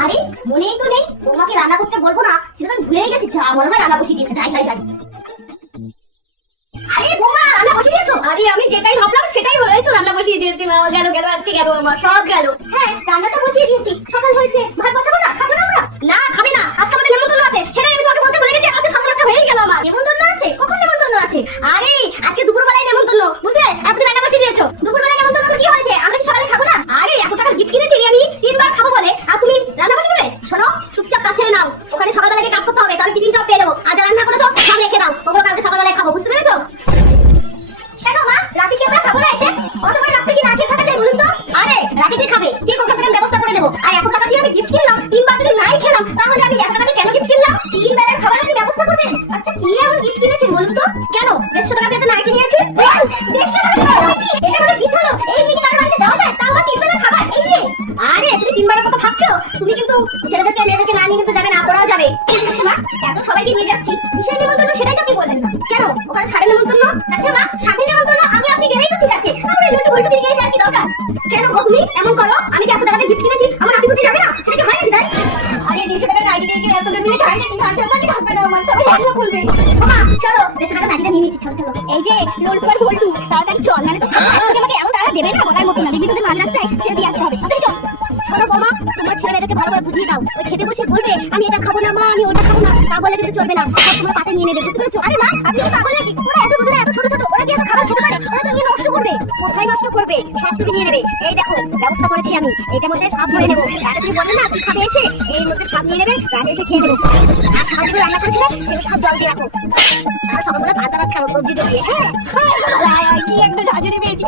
আরে মনেই তো নেই, তোমাকে রান্না করতে বলবো না সেটা আমি ভুলেই গেছি। যা মনে হয় রান্না বসিয়ে দিয়েছে, যাই যাই যাই। আরে বৌমা রান্না বসিয়ে দিয়েছো? আরে আমি যেটাই ভাবলাম সেটাই হলো, এই তো রান্না বসিয়ে দিয়েছি। মা গেল গেল আজকে গেল, আমার সব গেল। হ্যাঁ রান্না তো বসিয়ে দিয়েছি, সকাল হয়েছে, ভাত বসাবো না? খাবো না আমরা? না খাবে না, আজকে আমাদের নেমন্তন্ন আছে, সেটাই আমি তোমাকে বলতে ভুলে গেছি। আজকে সকালটা হয়েই গেল আমার। নেমন্তন্ন আছে? কখন নেমন্তন্ন আছে? আরে আজকে দুপুরবেলায় নেমন্তন্ন, বুঝলে? আজকে রান্না বসিয়ে দিয়েছো, দুপুরবেলায় নেমন্তন্ন তো কি হয়েছে? আমরা কি সকালে খাবো না? আরে এত টাকা গিফট কিনেছি আমি 3 বার খাবো বলে, আর তুমি রান্না বসিয়ে দেবে? শোনো চুপচাপ কাজ সেরে নাও, ওখানে সকালবেলা গিয়ে কাজ করতে হবে, তাহলে টিফিনটাও পেয়ে দেবো। আর রান্না করেছো সব রেখে দাও, ওগুলো কালকে সকালবেলায় খাবো, বুঝতে পেরেছো? কেন মা, রাতে কি আমরা খাবো না এসে? অতবার রাতে কি না খেয়ে থাকা যায় বলুন তো? আরে রাতে কি খাবে ঠিক ওখান থেকে ব্যবস্থা করে দেবো। আর এত টাকা দিয়ে আমি গিফট কিনলাম, 3 বার যদি নাই খেলাম তাহলে আমি এত টাকা দিয়ে কেন গিফট কিনলাম? 3 বেলার খাবার আপনি ব্যবস্থা করবেন? আচ্ছা কি এমন গিফট কিনেছেন বলুন তো? কেন 150 টাকা দিয়ে একটা নাইটি নিয়েছি? 150 টাকা দিয়ে নাইটি? এটা কোনো গিফট হলো? এই কি কারণে বাড়িতে যাওয়া যায়, তাও আবার 3 বেলার খাবার এই নিয়ে? আরে তুমি 3 বারের কথা ভাবছো? তুমি কিন্তু ছেলেদেরকে মেয়েদেরকে না নিয়ে কিন্তু যাবে না, ওরাও যাবে। আচ্ছা মা, এত সবাইকে নিয়ে যাচ্ছি, কিসের নিমন্ত্রণ সেটাই তো আপনি বললেন না কেন? ওখানে সাড়ে নিমন্ত্রণ? আচ্ছা মা সাড়ে নিমন্ত্রণ আমি আপনি গেলেই তো ঠিক আছে, আমরা লুটু ভুলটু দিয়ে যাওয়ার কি দরকার? কেন গো তুমি এমন করো? আমি কি এত টাকা দিয়ে গিফট কিনেছি, আমার নাতিপুতি যাবে না? সেটা কি হয় নাকি তাই? আরে 150 টাকা নাইটি দিয়ে কি এতজন মিলে খায় নাকি? খান সম্মানই থাকবে না আমার, সবাই একলা বলবে। মা চলো 150 টাকা নাইটিটা নিয়ে নিচ্ছি, চলো চলো। এই যে লুটু আর ভুলটু তাড়াতাড়ি চল, নালে তো আমাকে এমন তারা দেবে না বলার মতো না, দেখবি তোদের মাঝ রাস্তায় ছেড়ে দিয়ে আসতে হবে। তাড়াতাড়ি চল। শোনো বৌমা, তোমার ছেলে মেয়েদেরকে ভালো করে বুঝিয়ে দাও, ওই খেতে বসে বলবে আমি এটা খাবো না মা, আমি ওটা খাবো না, তা বলে কিন্তু চলবে না, সব তোমরা পাতে নিয়ে নেবে, বুঝতে পেরেছো? আরে মা আপনি কি পাগল নাকি? ওরা এত দুজনে এত ছোট ছোট, ওরা কি এত খাবার খেতে পারে? ওরা তো নিয়ে নষ্ট করবে। কোথায় নষ্ট করবে, সব তুমি নিয়ে নেবে। এই দেখো ব্যবস্থা করেছি আমি, এটার মধ্যে সব ভরে নেবো। আর তুমি বললে না তুমি খাবে এসে, এর মধ্যে সব নিয়ে নেবে, রাতে এসে খেয়ে নেবে। আর সব যেগুলো রান্না করেছিলে সেগুলো সব জল দিয়ে রাখো, আর সকালবেলা ভাত ভাত খাবো সবজি দিয়ে। হ্যাঁ কি একটা ঝাঁঝুরি পেয়েছি।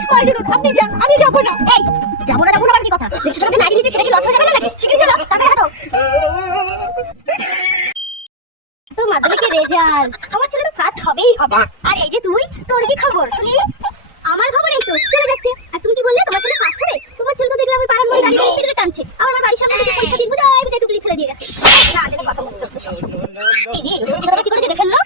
আপনি যান, আমি যাবো না। এই যাবো না যাবো না আবার কি কথা? 150 টাকা নাইটি দিচ্ছি, সেটা কি লস হয়ে যাবে না নাকি? শিখে চলো, তাড়াতাড়ি হাঁটো। তো মাধ্যমিকের রেজাল্ট, আমার ছেলে তো ফার্স্ট হবেই হবে। আর এই যে তুই, তোর কি খবর শুনি? আমার খবর এই তো চলে যাচ্ছে। আর তুমি কি বললে তোমার ছেলে ফার্স্ট হবে? তোমার ছেলে তো দেখলাম ওই পাড়ার মোড়ে গাড়ি করে সিগারেট টানছে, আর আমার বাড়ির সামনে থেকে পরীক্ষা দিন বুঝাই বুঝাই টুকলি ফেলে দিয়ে গেছে। না যেতে কথা বলছো দিদি, সত্যি কথা কি করে জেনে ফেললো?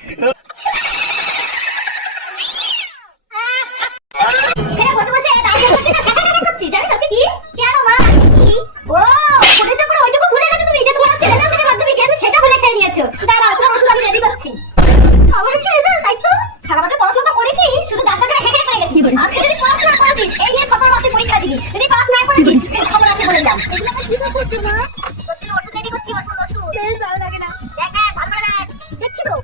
হ্যাঁ বসে বসে দাঁড়িয়ে করছি, জানিস আজকে কি? কেন মা কি? ও ফোনের জন্য ওইটুকু ভুলে গেছো তুমি, যে তোমার ছেলে না থেকে মাধ্যমিক গেছে সেটা ভুলে খেয়ে নিয়েছো। দাঁড়াও তোমার ওষুধ আমি রেডি করছি। আমার হচ্ছে রেজাল্ট, তাই তো? সারা বছর পড়াশোনা করেছিস, শুধু দাঁত করে হেঁটে করে গেছিস। আজকে যদি পড়াশোনা করেছিস, এই নিয়ে সকল মাধ্যমিক পরীক্ষা দিবি, যদি পাস না করেছিস খবর আছে বলে দাও। এগুলো কি করছো মা? করছিস ওষুধ রেডি করছি, ওষুধ বেশ ভালো লাগে না। দেখ দেখ ভালো করে দেখ। দেখছি তো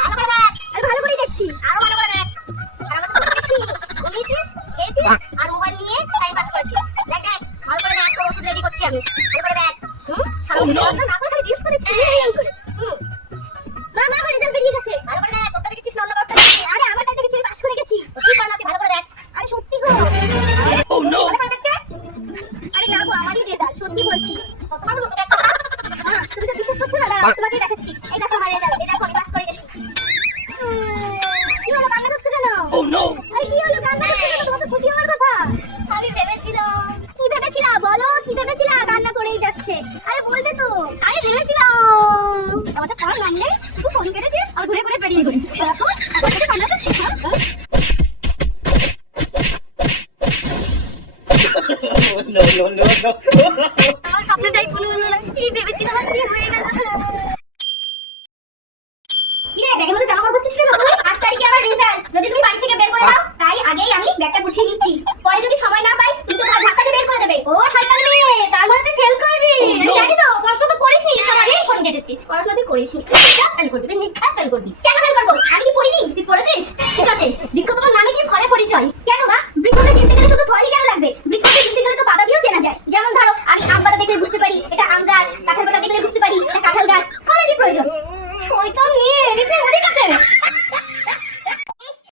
ভালো করে দেখ। আরে ভালো করেই দেখছি, আরো ভালো করে দেখ। সারা বছর পড়েছিস, ঘুমিয়েছিস, খেয়েছিস আর মোবাইল নিয়ে টাইম পাস করেছিস। দেখ দেখ ভালো করে দেখ, তোর ওষুধ রেডি করছি আমি, ভালো করে দেখ। সারা বছর পড়াশোনা না করে খালি রিলস করেছিস করে। মা মা আমার রেজাল্ট বেরিয়ে গেছে, ভালো করে দেখ। তোরটা দেখেছিস অন্য কারটা দেখেছিস? আরে আমারটা দেখেছি, আমি পাস করে গেছি। তুই পার না, তুই ভালো করে দেখ। আরে সত্যি গো, ও নো, আরে না গো আমারই রেজাল্ট, সত্যি বলছি। কত ভালো তোকে একটা মা, তুমি তো বিশ্বাস করছো না, দাঁড়াও তোমাকে দেখাচ্ছি। এই দেখো আমার রেজাল্ট, এই দেখো আমি পাস করে গেছি। কি হলো কান্না করছো কেন? ও নো, আরে কি হলো কান্না করছো কেন? তোমার তো খুশি হওয়ার কথা। আমি ভেবেছিলাম। কি ভেবেছিলা বলো, কি ভেবেছিলা? কান্না করেই যাচ্ছে। আরে বলবে তো। আরে ভেবেছিলাম আচ্ছা কার নাম নেই, তুই ফোন কেটেছিস আর ঘুরে ঘুরে বেরিয়ে গেছিস। দেখো আজকে কান্না করছিস। No, no, no, no. আমার স্বপ্নটাই পূর্ণ হলো না, কি ভেবেছিলাম আর কি হয়ে গেল। কি রে ব্যাগের মধ্যে জামা কাপড় ভর্তি ছিল না তুই? 8 তারিখে আমার রেজাল্ট, যদি তুমি বাড়ি থেকে বের করে দাও তাই আগেই আমি ব্যাগটা গুছিয়ে নিচ্ছি, পরে যদি সময় না পাই তুমি তো ঢাকাতে বের করে দেবে। ও শয়তান মেয়ে, তার মানে তুই ফেল করবি। জানি তো পড়াশোনা তো করিসনি, সবারই ফোন কেটেছিস, পড়াশোনা তুই করিসনি, ফেল করবি, তুই নিখা ফেল করবি। কেন ফেল করব? আমি কি পড়িনি? তুই পড়েছিস? ঠিক আছে, বৃক্ষ তোমার নামে কি ফলে পরিচয়? কেন মা বৃক্ষকে চিনতে গেলে শুধু ফলই কেন লাগবে? বৃক্ষকে চিনতে গেলে তো পাতা দিয়েও চেনা যায়। যেমন ধরো আমি আম পাতা দেখলে বুঝতে পারি এটা আম গাছ, তাকে